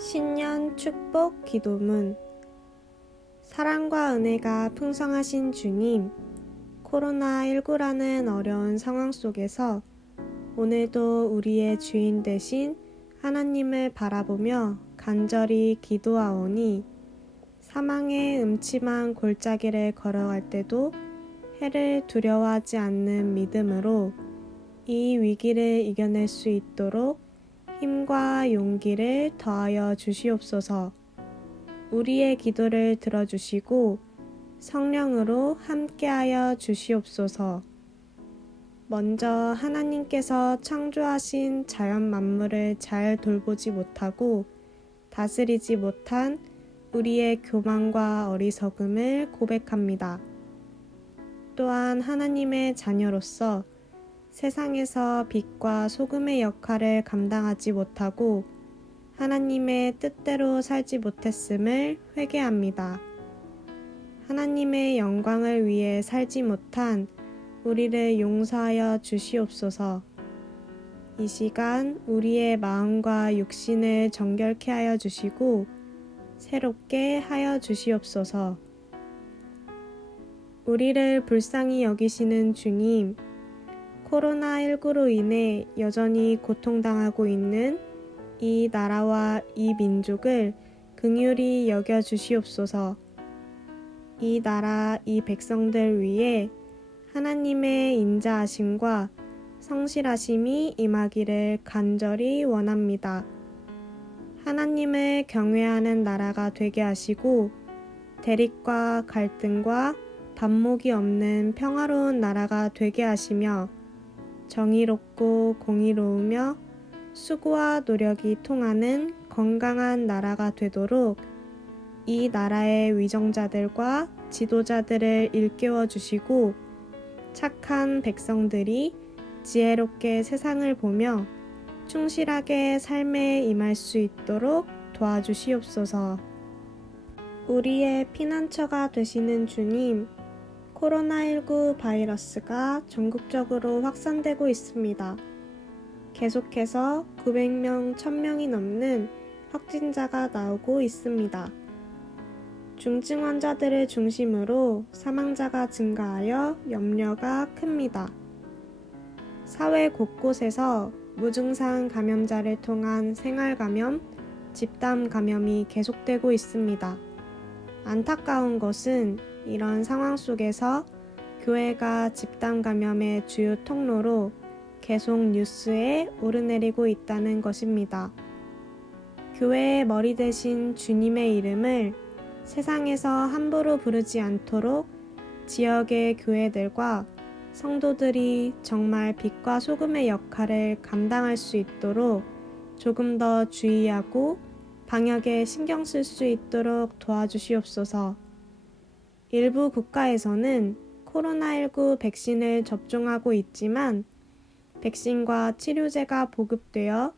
신년 축복 기도문. 사랑과 은혜가 풍성하신 주님, 코로나19라는 어려운 상황 속에서 오늘도 우리의 주인 되신 하나님을 바라보며 간절히 기도하오니 사망의 음침한 골짜기를 걸어갈 때도 해를 두려워하지 않는 믿음으로 이 위기를 이겨낼 수 있도록 힘과 용기를 더하여 주시옵소서. 우리의 기도를 들어주시고 성령으로 함께하여 주시옵소서. 먼저 하나님께서 창조하신 자연 만물을 잘 돌보지 못하고 다스리지 못한 우리의 교만과 어리석음을 고백합니다. 또한 하나님의 자녀로서 세상에서 빛과 소금의 역할을 감당하지 못하고 하나님의 뜻대로 살지 못했음을 회개합니다. 하나님의 영광을 위해 살지 못한 우리를 용서하여 주시옵소서. 이 시간 우리의 마음과 육신을 정결케 하여 주시고 새롭게 하여 주시옵소서. 우리를 불쌍히 여기시는 주님, 코로나19로 인해 여전히 고통당하고 있는 이 나라와 이 민족을 긍휼히 여겨 주시옵소서. 이 나라, 이 백성들 위해 하나님의 인자하심과 성실하심이 임하기를 간절히 원합니다. 하나님을 경외하는 나라가 되게 하시고 대립과 갈등과 반목이 없는 평화로운 나라가 되게 하시며 정의롭고 공의로우며 수고와 노력이 통하는 건강한 나라가 되도록 이 나라의 위정자들과 지도자들을 일깨워 주시고 착한 백성들이 지혜롭게 세상을 보며 충실하게 삶에 임할 수 있도록 도와주시옵소서. 우리의 피난처가 되시는 주님, 코로나19 바이러스가 전국적으로 확산되고 있습니다. 계속해서 900명, 1000명이 넘는 확진자가 나오고 있습니다. 중증 환자들을 중심으로 사망자가 증가하여 염려가 큽니다. 사회 곳곳에서 무증상 감염자를 통한 생활감염, 집단 감염이 계속되고 있습니다. 안타까운 것은 이런 상황 속에서 교회가 집단 감염의 주요 통로로 계속 뉴스에 오르내리고 있다는 것입니다. 교회의 머리 대신 주님의 이름을 세상에서 함부로 부르지 않도록 지역의 교회들과 성도들이 정말 빛과 소금의 역할을 감당할 수 있도록 조금 더 주의하고 방역에 신경 쓸 수 있도록 도와주시옵소서. 일부 국가에서는 코로나19 백신을 접종하고 있지만 백신과 치료제가 보급되어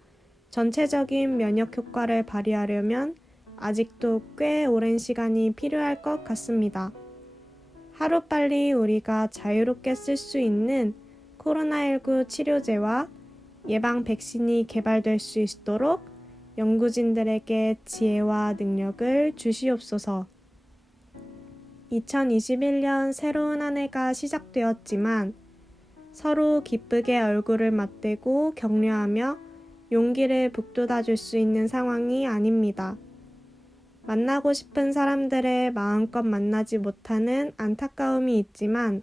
전체적인 면역 효과를 발휘하려면 아직도 꽤 오랜 시간이 필요할 것 같습니다. 하루빨리 우리가 자유롭게 쓸 수 있는 코로나19 치료제와 예방 백신이 개발될 수 있도록 연구진들에게 지혜와 능력을 주시옵소서. 2021년 새로운 한 해가 시작되었지만 서로 기쁘게 얼굴을 맞대고 격려하며 용기를 북돋아줄 수 있는 상황이 아닙니다. 만나고 싶은 사람들을 마음껏 만나지 못하는 안타까움이 있지만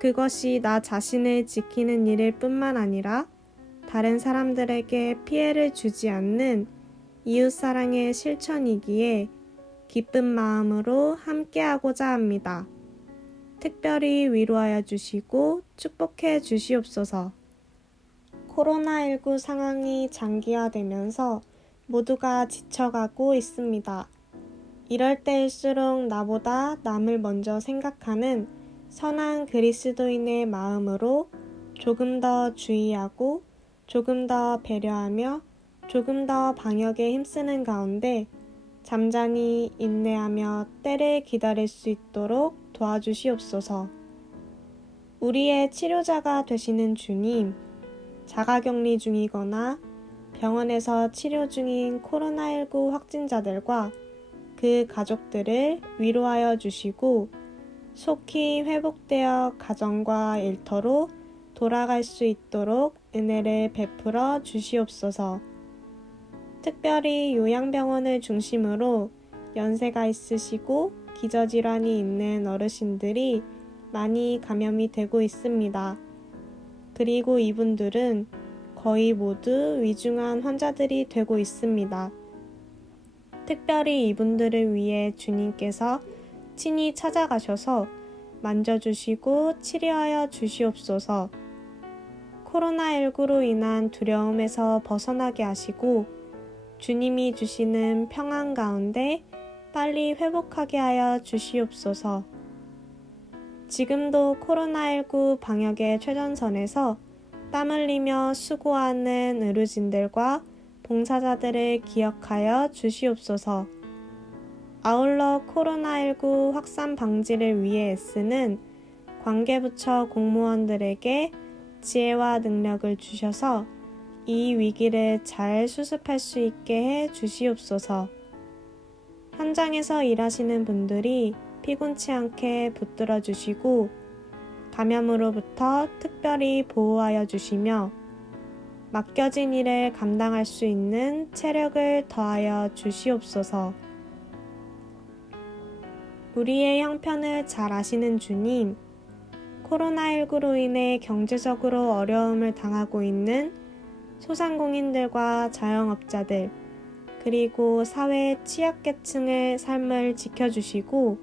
그것이 나 자신을 지키는 일일 뿐만 아니라 다른 사람들에게 피해를 주지 않는 이웃사랑의 실천이기에 기쁜 마음으로 함께하고자 합니다. 특별히 위로하여 주시고 축복해 주시옵소서. 코로나19 상황이 장기화되면서 모두가 지쳐가고 있습니다. 이럴 때일수록 나보다 남을 먼저 생각하는 선한 그리스도인의 마음으로 조금 더 주의하고 조금 더 배려하며 조금 더 방역에 힘쓰는 가운데 잠잠히 인내하며 때를 기다릴 수 있도록 도와주시옵소서. 우리의 치료자가 되시는 주님, 자가격리 중이거나 병원에서 치료 중인 코로나19 확진자들과 그 가족들을 위로하여 주시고 속히 회복되어 가정과 일터로 돌아갈 수 있도록 은혜를 베풀어 주시옵소서. 특별히 요양병원을 중심으로 연세가 있으시고 기저질환이 있는 어르신들이 많이 감염이 되고 있습니다. 그리고 이분들은 거의 모두 위중한 환자들이 되고 있습니다. 특별히 이분들을 위해 주님께서 친히 찾아가셔서 만져주시고 치료하여 주시옵소서. 코로나19로 인한 두려움에서 벗어나게 하시고 주님이 주시는 평안 가운데 빨리 회복하게 하여 주시옵소서. 지금도 코로나19 방역의 최전선에서 땀 흘리며 수고하는 의료진들과 봉사자들을 기억하여 주시옵소서. 아울러 코로나19 확산 방지를 위해 애쓰는 관계부처 공무원들에게 지혜와 능력을 주셔서 이 위기를 잘 수습할 수 있게 해 주시옵소서. 현장에서 일하시는 분들이 피곤치 않게 붙들어 주시고 감염으로부터 특별히 보호하여 주시며 맡겨진 일을 감당할 수 있는 체력을 더하여 주시옵소서. 우리의 형편을 잘 아시는 주님, 코로나19로 인해 경제적으로 어려움을 당하고 있는 소상공인들과 자영업자들, 그리고 사회 취약계층의 삶을 지켜주시고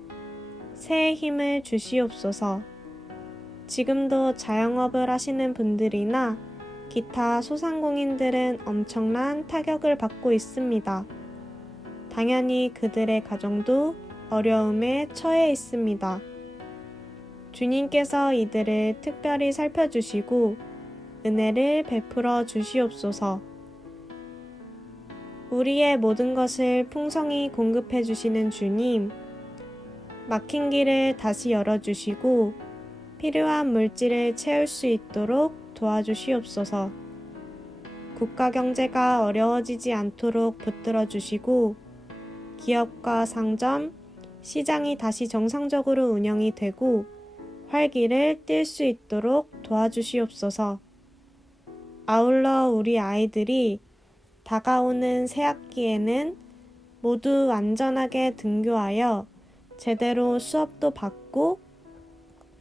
새해 힘을 주시옵소서. 지금도 자영업을 하시는 분들이나 기타 소상공인들은 엄청난 타격을 받고 있습니다. 당연히 그들의 가정도 어려움에 처해 있습니다. 주님께서 이들을 특별히 살펴주시고 은혜를 베풀어 주시옵소서. 우리의 모든 것을 풍성히 공급해 주시는 주님, 막힌 길을 다시 열어주시고 필요한 물질을 채울 수 있도록 도와주시옵소서. 국가 경제가 어려워지지 않도록 붙들어 주시고 기업과 상점, 시장이 다시 정상적으로 운영이 되고 활기를 띨 수 있도록 도와주시옵소서. 아울러 우리 아이들이 다가오는 새학기에는 모두 안전하게 등교하여 제대로 수업도 받고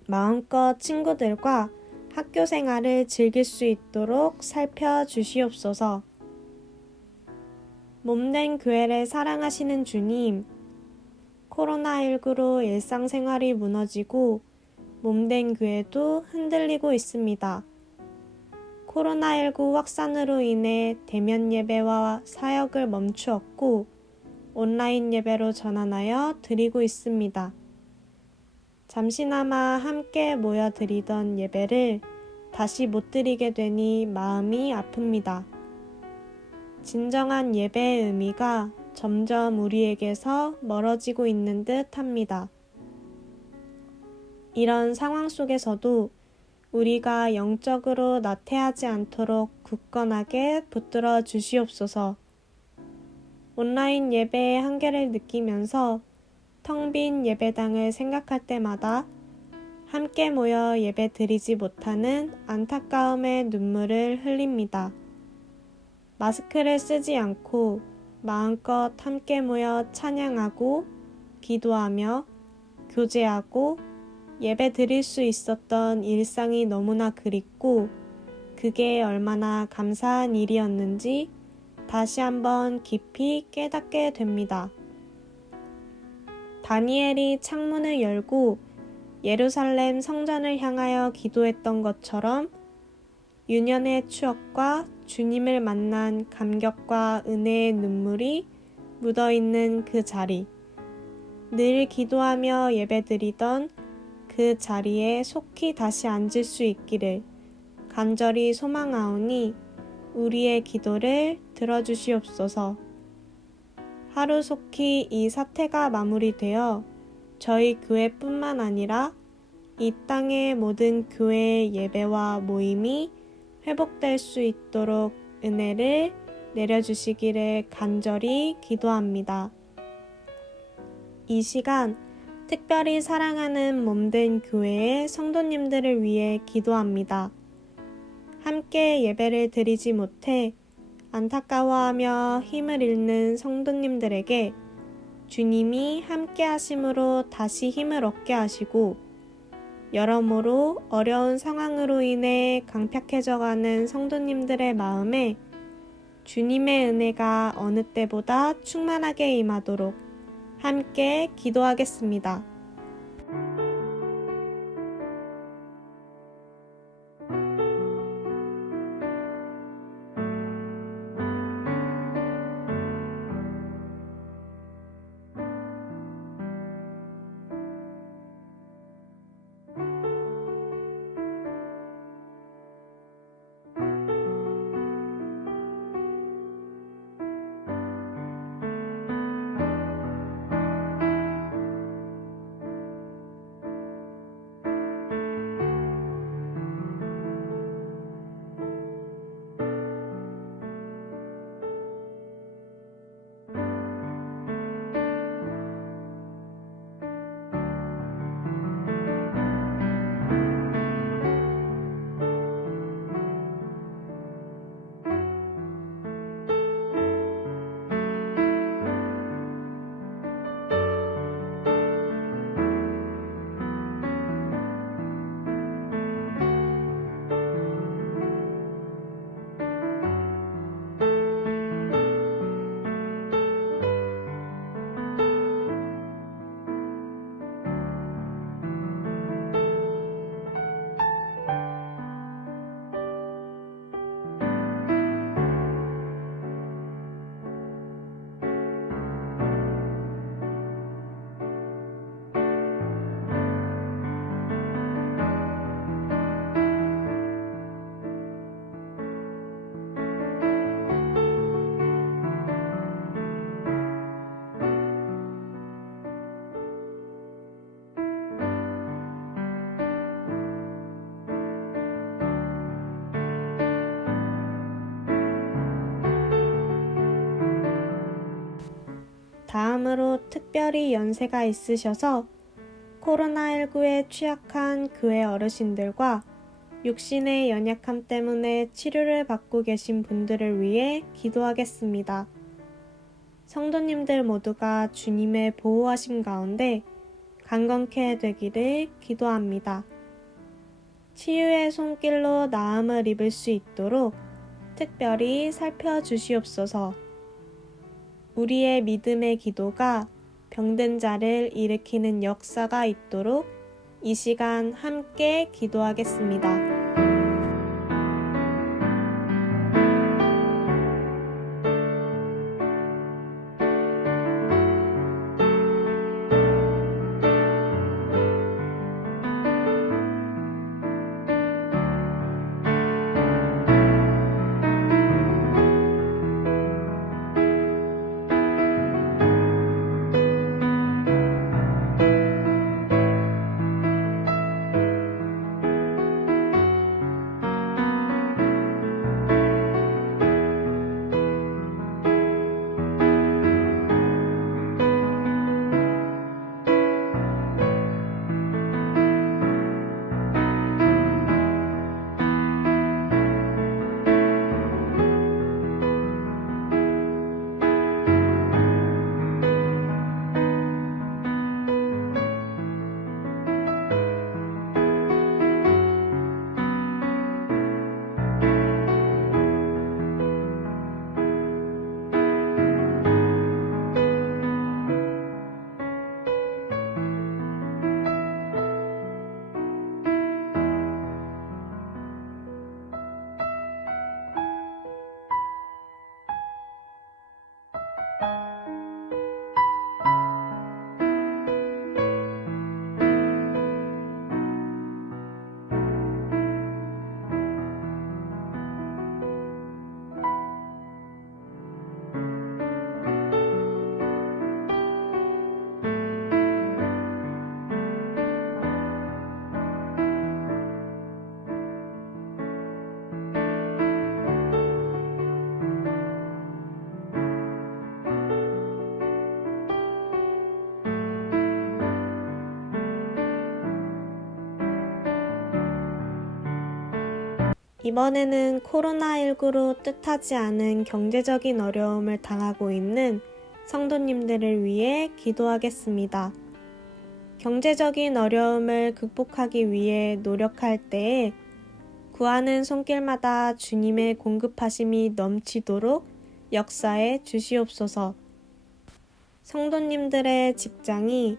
마음껏 친구들과 학교 생활을 즐길 수 있도록 살펴주시옵소서. 몸된 교회를 사랑하시는 주님, 코로나19로 일상생활이 무너지고 몸된 교회도 흔들리고 있습니다. 코로나19 확산으로 인해 대면 예배와 사역을 멈추었고 온라인 예배로 전환하여 드리고 있습니다. 잠시나마 함께 모여 드리던 예배를 다시 못 드리게 되니 마음이 아픕니다. 진정한 예배의 의미가 점점 우리에게서 멀어지고 있는 듯 합니다. 이런 상황 속에서도 우리가 영적으로 나태하지 않도록 굳건하게 붙들어 주시옵소서. 온라인 예배의 한계를 느끼면서 텅 빈 예배당을 생각할 때마다 함께 모여 예배 드리지 못하는 안타까움의 눈물을 흘립니다. 마스크를 쓰지 않고 마음껏 함께 모여 찬양하고 기도하며 교제하고 예배 드릴 수 있었던 일상이 너무나 그립고 그게 얼마나 감사한 일이었는지 다시 한번 깊이 깨닫게 됩니다. 다니엘이 창문을 열고 예루살렘 성전을 향하여 기도했던 것처럼 유년의 추억과 주님을 만난 감격과 은혜의 눈물이 묻어있는 그 자리, 늘 기도하며 예배드리던 그 자리에 속히 다시 앉을 수 있기를 간절히 소망하오니 우리의 기도를 들어주시옵소서. 하루속히 이 사태가 마무리되어 저희 교회뿐만 아니라 이 땅의 모든 교회의 예배와 모임이 회복될 수 있도록 은혜를 내려주시기를 간절히 기도합니다. 이 시간 특별히 사랑하는 몸된 교회의 성도님들을 위해 기도합니다. 함께 예배를 드리지 못해 안타까워하며 힘을 잃는 성도님들에게 주님이 함께 하심으로 다시 힘을 얻게 하시고, 여러모로 어려운 상황으로 인해 강팍해져가는 성도님들의 마음에 주님의 은혜가 어느 때보다 충만하게 임하도록 함께 기도하겠습니다. 다음으로 특별히 연세가 있으셔서 코로나19에 취약한 교회 어르신들과 육신의 연약함 때문에 치료를 받고 계신 분들을 위해 기도하겠습니다. 성도님들 모두가 주님의 보호하심 가운데 강건케 되기를 기도합니다. 치유의 손길로 나음을 입을 수 있도록 특별히 살펴주시옵소서. 우리의 믿음의 기도가 병든 자를 일으키는 역사가 있도록 이 시간 함께 기도하겠습니다. 이번에는 코로나19로 뜻하지 않은 경제적인 어려움을 당하고 있는 성도님들을 위해 기도하겠습니다. 경제적인 어려움을 극복하기 위해 노력할 때에 구하는 손길마다 주님의 공급하심이 넘치도록 역사해 주시옵소서. 성도님들의 직장이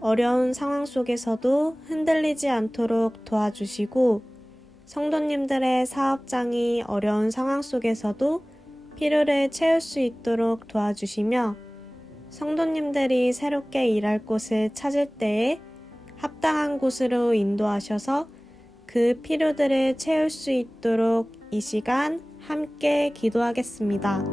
어려운 상황 속에서도 흔들리지 않도록 도와주시고, 성도님들의 사업장이 어려운 상황 속에서도 필요를 채울 수 있도록 도와주시며, 성도님들이 새롭게 일할 곳을 찾을 때에 합당한 곳으로 인도하셔서 그 필요들을 채울 수 있도록 이 시간 함께 기도하겠습니다.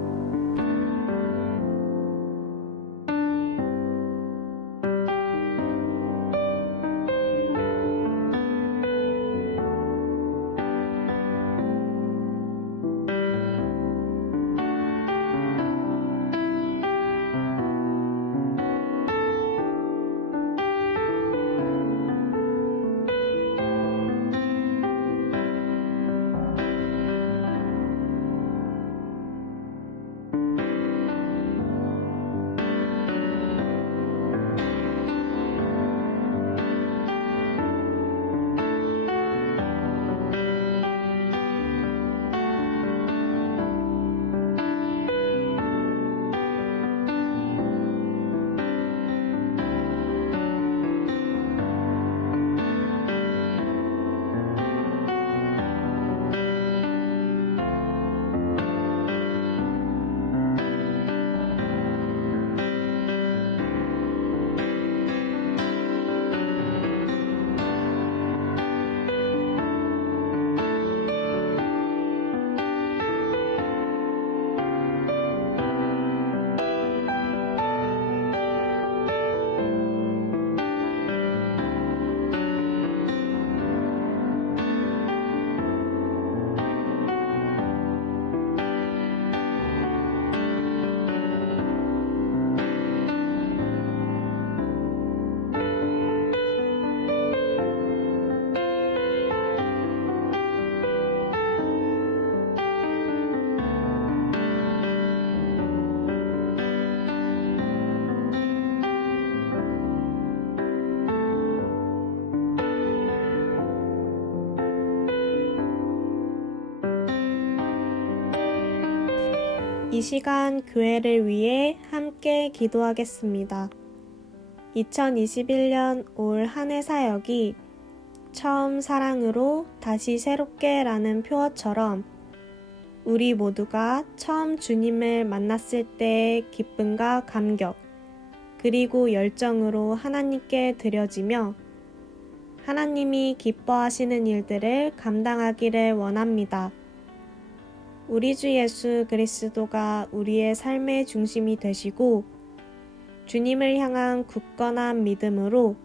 이 시간 교회를 위해 함께 기도하겠습니다. 2021년 올 한 해 사역이 처음 사랑으로 다시 새롭게 라는 표어처럼 우리 모두가 처음 주님을 만났을 때의 기쁨과 감격, 그리고 열정으로 하나님께 드려지며 하나님이 기뻐하시는 일들을 감당하기를 원합니다. 우리 주 예수 그리스도가 우리의 삶의 중심이 되시고 주님을 향한 굳건한 믿음으로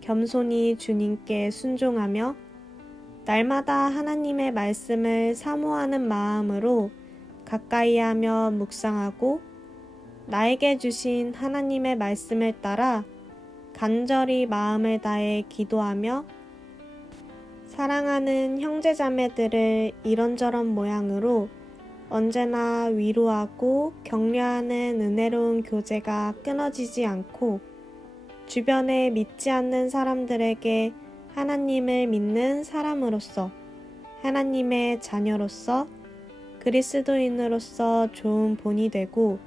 겸손히 주님께 순종하며 날마다 하나님의 말씀을 사모하는 마음으로 가까이하며 묵상하고 나에게 주신 하나님의 말씀을 따라 간절히 마음을 다해 기도하며 사랑하는 형제자매들을 이런저런 모양으로 언제나 위로하고 격려하는 은혜로운 교제가 끊어지지 않고 주변에 믿지 않는 사람들에게 하나님을 믿는 사람으로서, 하나님의 자녀로서, 그리스도인으로서 좋은 본이 되고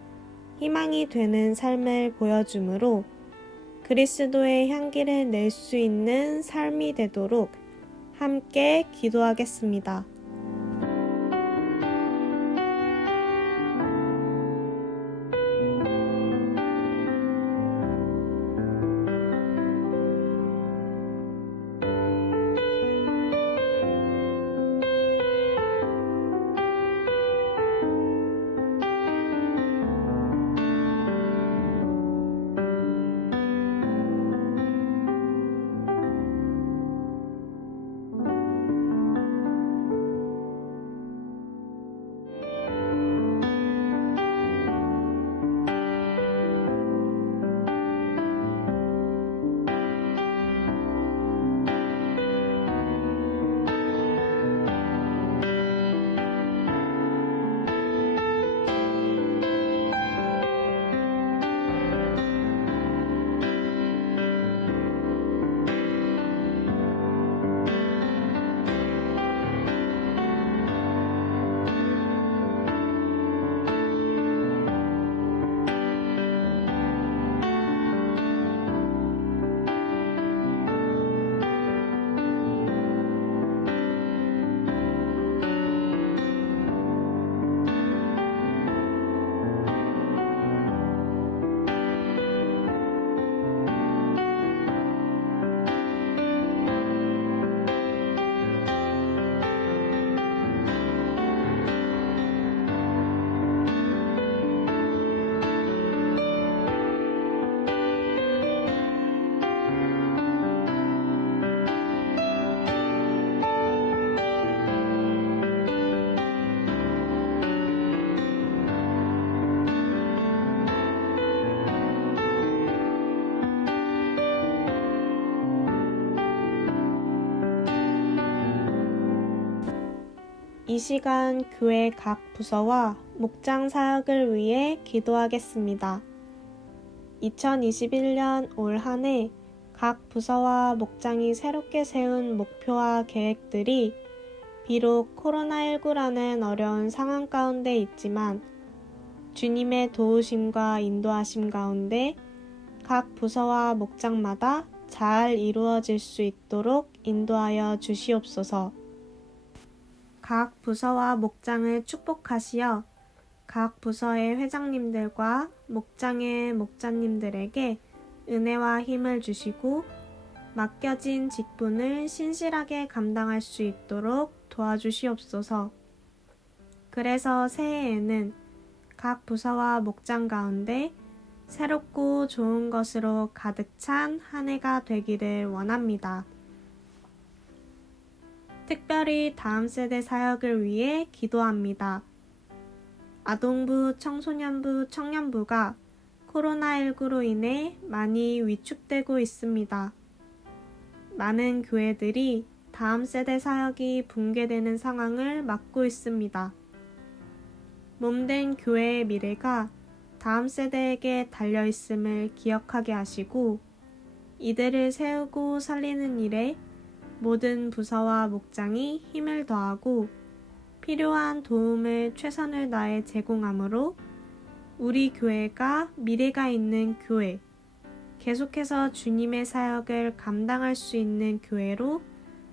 희망이 되는 삶을 보여주므로 그리스도의 향기를 낼 수 있는 삶이 되도록 함께 기도하겠습니다. 이 시간 교회 각 부서와 목장 사역을 위해 기도하겠습니다. 2021년 올 한 해 각 부서와 목장이 새롭게 세운 목표와 계획들이 비록 코로나19라는 어려운 상황 가운데 있지만 주님의 도우심과 인도하심 가운데 각 부서와 목장마다 잘 이루어질 수 있도록 인도하여 주시옵소서. 각 부서와 목장을 축복하시어 각 부서의 회장님들과 목장의 목자님들에게 은혜와 힘을 주시고 맡겨진 직분을 신실하게 감당할 수 있도록 도와주시옵소서. 그래서 새해에는 각 부서와 목장 가운데 새롭고 좋은 것으로 가득 찬 한 해가 되기를 원합니다. 특별히 다음 세대 사역을 위해 기도합니다. 아동부, 청소년부, 청년부가 코로나19로 인해 많이 위축되고 있습니다. 많은 교회들이 다음 세대 사역이 붕괴되는 상황을 맞고 있습니다. 몸된 교회의 미래가 다음 세대에게 달려있음을 기억하게 하시고 이들을 세우고 살리는 일에 모든 부서와 목장이 힘을 더하고 필요한 도움을 최선을 다해 제공하므로 우리 교회가 미래가 있는 교회, 계속해서 주님의 사역을 감당할 수 있는 교회로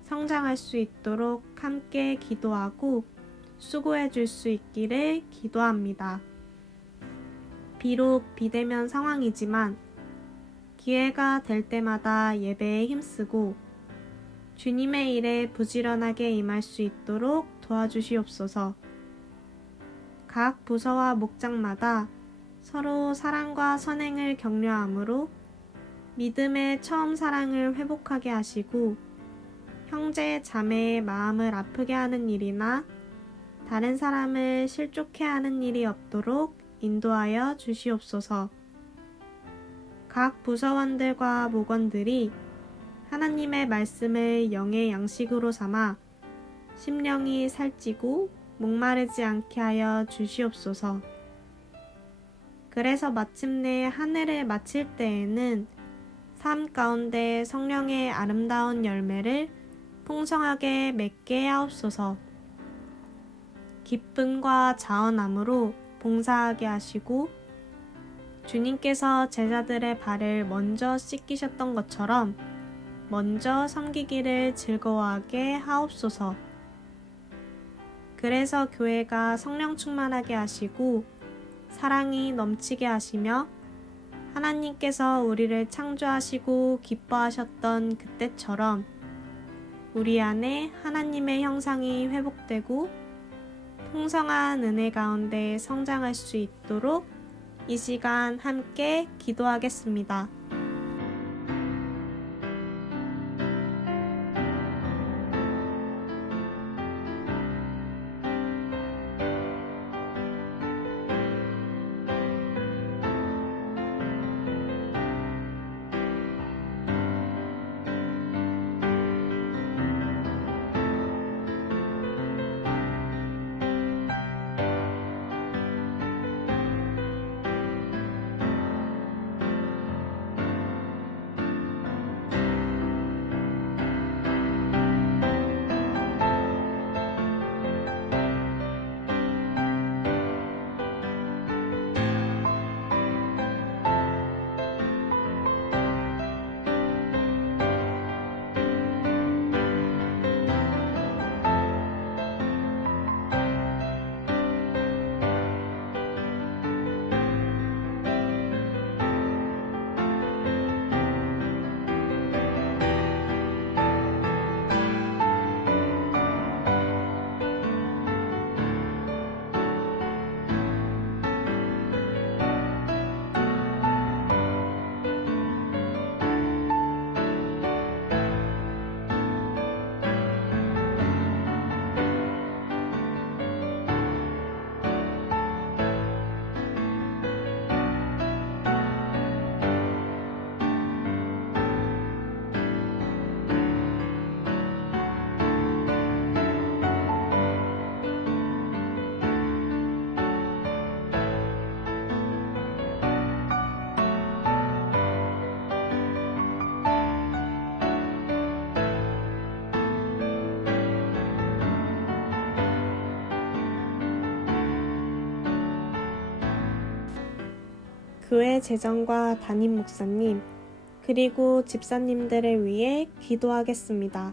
성장할 수 있도록 함께 기도하고 수고해 줄 수 있기를 기도합니다. 비록 비대면 상황이지만 기회가 될 때마다 예배에 힘쓰고 주님의 일에 부지런하게 임할 수 있도록 도와주시옵소서. 각 부서와 목장마다 서로 사랑과 선행을 격려하므로 믿음의 처음 사랑을 회복하게 하시고 형제 자매의 마음을 아프게 하는 일이나 다른 사람을 실족해 하는 일이 없도록 인도하여 주시옵소서. 각 부서원들과 목원들이 하나님의 말씀을 영의 양식으로 삼아 심령이 살찌고 목마르지 않게 하여 주시옵소서. 그래서 마침내 한 해를 마칠 때에는 삶 가운데 성령의 아름다운 열매를 풍성하게 맺게 하옵소서. 기쁨과 자원함으로 봉사하게 하시고 주님께서 제자들의 발을 먼저 씻기셨던 것처럼 먼저 섬기기를 즐거워하게 하옵소서. 그래서 교회가 성령 충만하게 하시고 사랑이 넘치게 하시며 하나님께서 우리를 창조하시고 기뻐하셨던 그때처럼 우리 안에 하나님의 형상이 회복되고 풍성한 은혜 가운데 성장할 수 있도록 이 시간 함께 기도하겠습니다. 교회 재정과 담임 목사님, 그리고 집사님들을 위해 기도하겠습니다.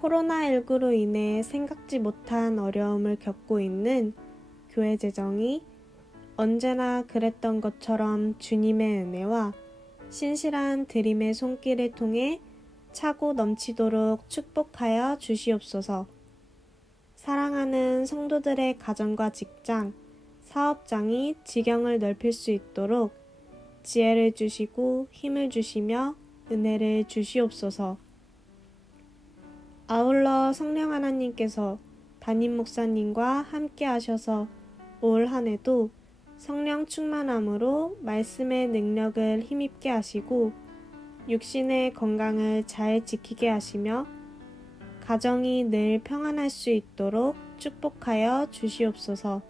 코로나19로 인해 생각지 못한 어려움을 겪고 있는 교회 재정이 언제나 그랬던 것처럼 주님의 은혜와 신실한 드림의 손길을 통해 차고 넘치도록 축복하여 주시옵소서. 사랑하는 성도들의 가정과 직장, 사업장이 지경을 넓힐 수 있도록 지혜를 주시고 힘을 주시며 은혜를 주시옵소서. 아울러 성령 하나님께서 담임 목사님과 함께 하셔서 올 한 해도 성령 충만함으로 말씀의 능력을 힘입게 하시고 육신의 건강을 잘 지키게 하시며 가정이 늘 평안할 수 있도록 축복하여 주시옵소서.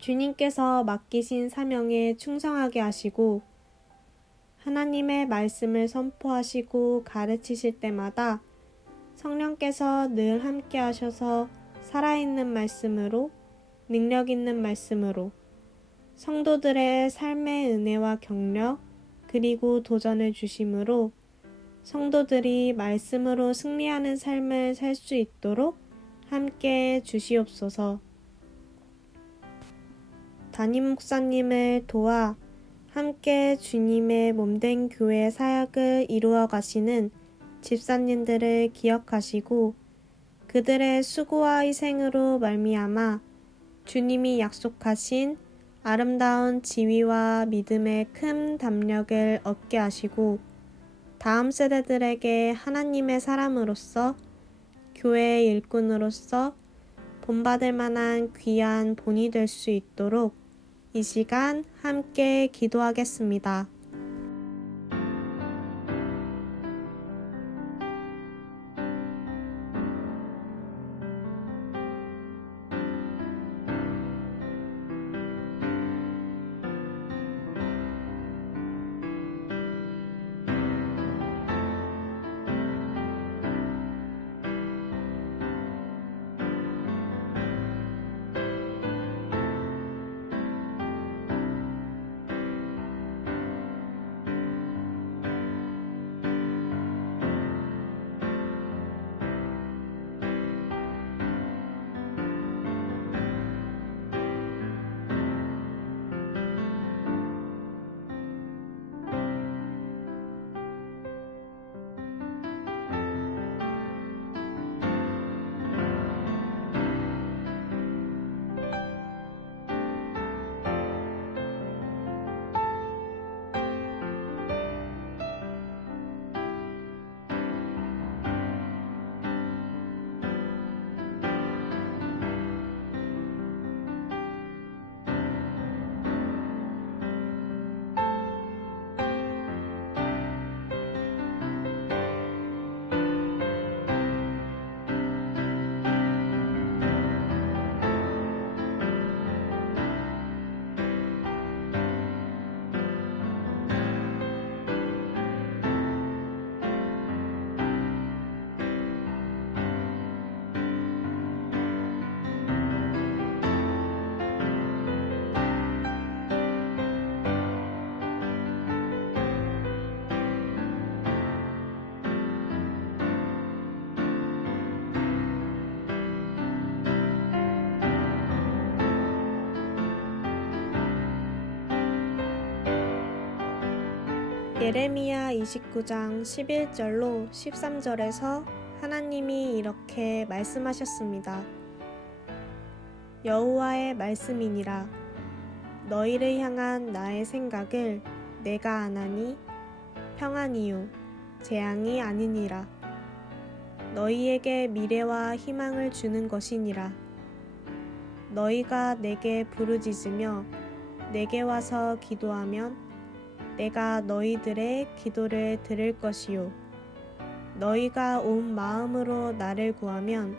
주님께서 맡기신 사명에 충성하게 하시고 하나님의 말씀을 선포하시고 가르치실 때마다 성령께서 늘 함께 하셔서 살아있는 말씀으로 능력 있는 말씀으로 성도들의 삶의 은혜와 경력 그리고 도전을 주심으로 성도들이 말씀으로 승리하는 삶을 살 수 있도록 함께 주시옵소서. 담임 목사님을 도와 함께 주님의 몸된 교회 사역을 이루어 가시는 집사님들을 기억하시고 그들의 수고와 희생으로 말미암아 주님이 약속하신 아름다운 지위와 믿음의 큰 담력을 얻게 하시고 다음 세대들에게 하나님의 사람으로서 교회의 일꾼으로서 본받을 만한 귀한 본이 될 수 있도록 이 시간 함께 기도하겠습니다. 예레미야 29장 11절로 13절에서 하나님이 이렇게 말씀하셨습니다. 여호와의 말씀이니라. 너희를 향한 나의 생각을 내가 아나니 평안이요 재앙이 아니니라. 너희에게 미래와 희망을 주는 것이니라. 너희가 내게 부르짖으며 내게 와서 기도하면 내가 너희들의 기도를 들을 것이요 너희가 온 마음으로 나를 구하면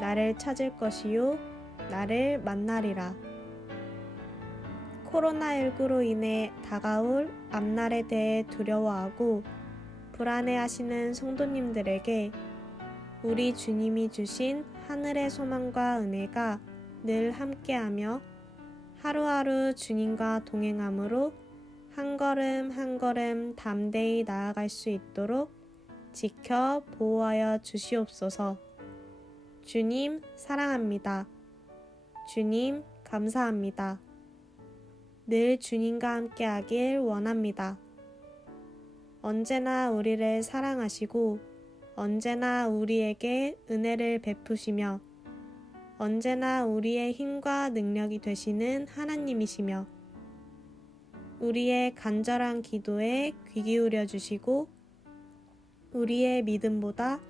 나를 찾을 것이요 나를 만나리라. 코로나19로 인해 다가올 앞날에 대해 두려워하고 불안해하시는 성도님들에게 우리 주님이 주신 하늘의 소망과 은혜가 늘 함께하며 하루하루 주님과 동행함으로 한 걸음 한 걸음 담대히 나아갈 수 있도록 지켜 보호하여 주시옵소서. 주님 사랑합니다. 주님 감사합니다. 늘 주님과 함께하길 원합니다. 언제나 우리를 사랑하시고 언제나 우리에게 은혜를 베푸시며 언제나 우리의 힘과 능력이 되시는 하나님이시며 우리의 간절한 기도에 귀 기울여 주시고 우리의 믿음보다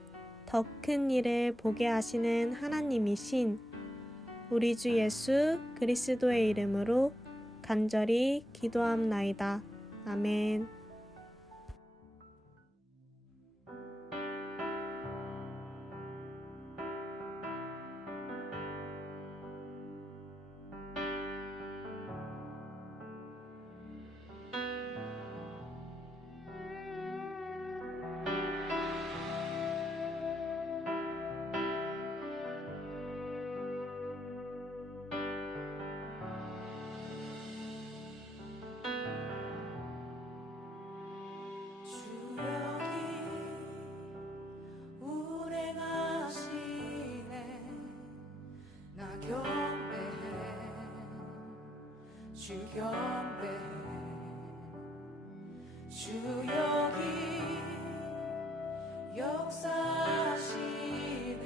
더 큰 일을 보게 하시는 하나님이신 우리 주 예수 그리스도의 이름으로 간절히 기도함나이다. 아멘. 주 경배 주 여기 역사하시네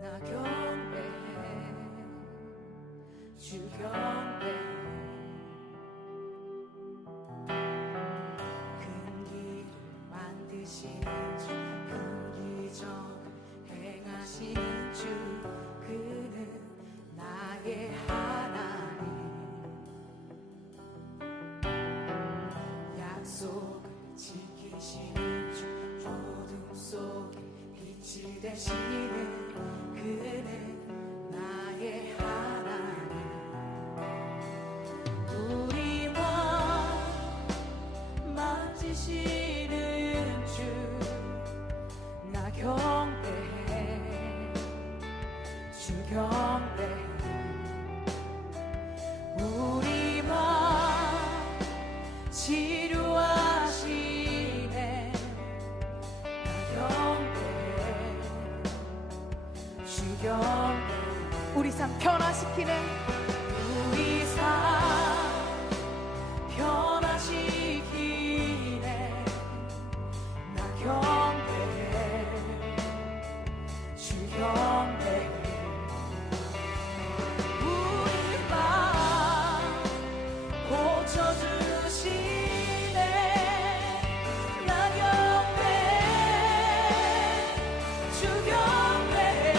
나 경배해 주 경배 큰 길을 만드시는 주 큰 기적 행하시는 주 그는 나의 약속을 지키시는 주 어둠 속에 빛이 되시는 그는 나의 하나님 우리와 만지시는 주 나 경배해 주 경배해 우리와 치료하시네 나 경배해 주 경배해 우리 삶 변화시키는 우리 삶 변화시키네 나 경배해 주 경배해 우리 맘 고쳐주시네 나 경배해 주 경배해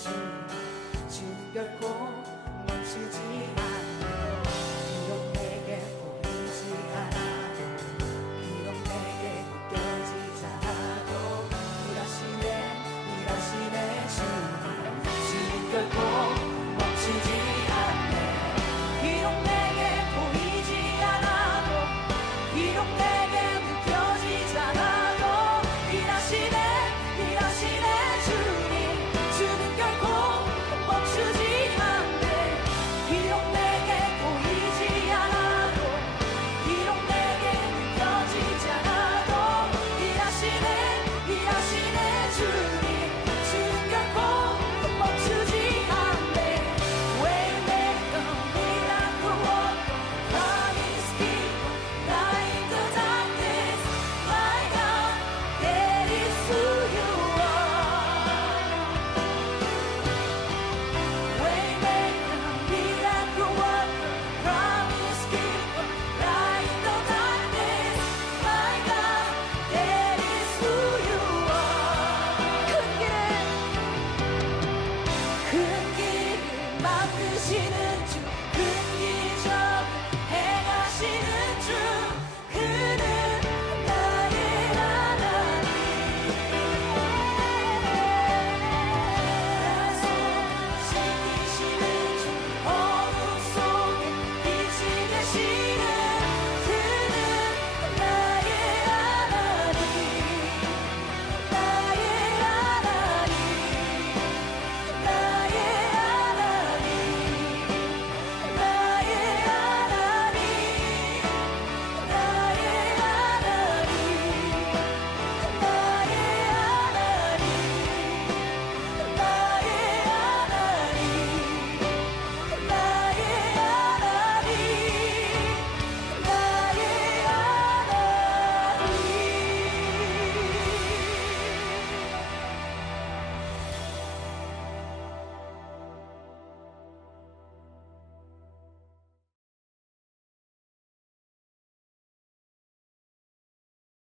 지금 결코